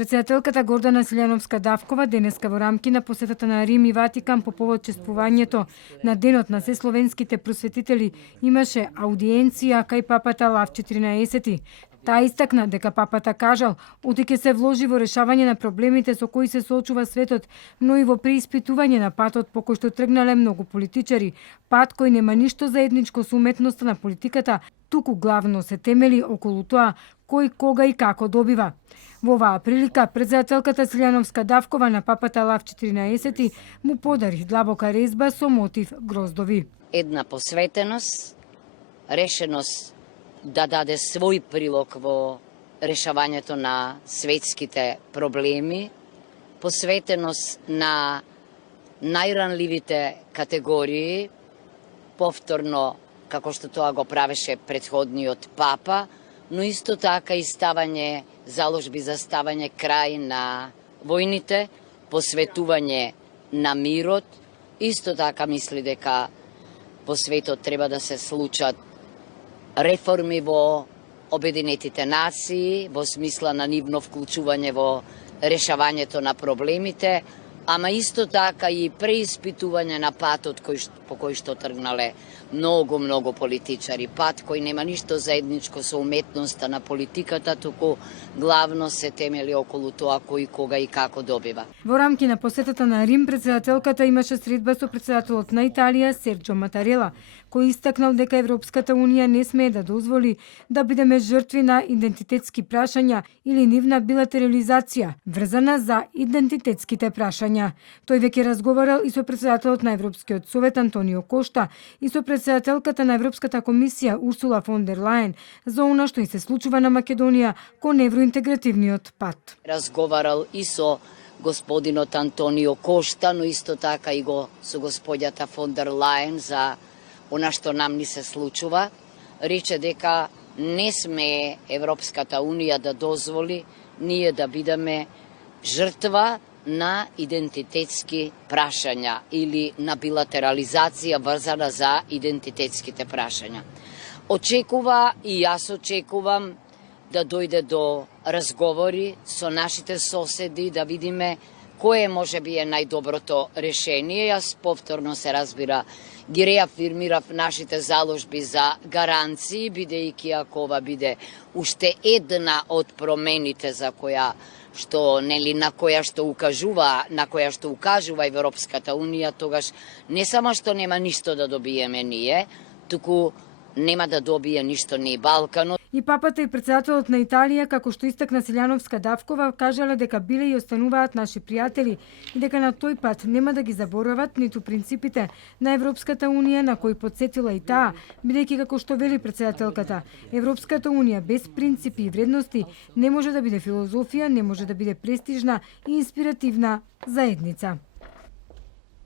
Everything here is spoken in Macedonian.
Председателката Гордана Силјановска-Давкова денеска во рамки на посетата на Рим и Ватикан по повод чествувањето на Денот на сесловенските просветители имаше аудиенција кај папата Лав 14. Таа истакна дека папата кажал оти ќе се вложи во решавање на проблемите со кои се соочува светот, но и во преиспитување на патот по кој што тргнале многу политичари, пат кој нема ништо заедничко со уметноста на политиката, туку главно се темели околу тоа кој, кога и како добива. Во оваа прилика, председателката Силјановска-Давкова на папата Лав 14 му подари длабока резба со мотив гроздови. Една посветеност, решеност да даде свој прилог во решавањето на светските проблеми, посветеност на најранливите категории, повторно како што тоа го правеше претходниот папа, но исто така и ставање заложби за ставање крај на војните, посветување на мирот. Исто така мисли дека по светот треба да се случат реформи во Обединетите нации, во смисла на нивно вклучување во решавањето на проблемите, ама исто така и преиспитување на патот по кој што тргнале многу политичари. Пат кој нема ништо заедничко со уметноста на политиката, туку главно се темели околу тоа кој, кога и како добива. Во рамки на посетата на Рим, председателката имаше средба со председателот на Италија Серджо Матарела, кој истакнал дека Европската унија не смее да дозволи да бидеме жртви на идентитетски прашања или нивна билатерализација, врзана за идентитетските прашања. Тој веќе разговарал и со председателот на Европскиот совет Антонио Кошта и со председателката на Европската комисија Урсула фон дер Лајен за она што и се случува на Македонија кон евроинтегративниот пат. Разговарал и со господинот Антонио Кошта, но исто така и со господјата фон дер Лајен за она што нам ни се случува. Рече дека не сме Европската унија да дозволи ние да бидеме жртва на идентитетски прашања или на билатерализација врзана за идентитетските прашања. Очекува и јас очекувам да дојде до разговори со нашите соседи, да видиме кое може би е најдоброто решение. Јас повторно се разбира ги реафирмирав нашите заложби за гаранции, бидејќи ако ова биде уште една од промените за која што на која што укажува Европската унија, тогаш не само што нема ништо да добиеме ние, туку нема да добие ништо ни Балканот. И папата и председателот на Италија, како што истакна Силјановска-Давкова, кажале дека биле и остануваат наши пријатели и дека на тој пат нема да ги заборават ниту принципите на Европската унија, на кои потсетила и таа, бидејќи како што вели председателката, Европската унија без принципи и вредности не може да биде филозофија, не може да биде престижна и инспиративна заедница.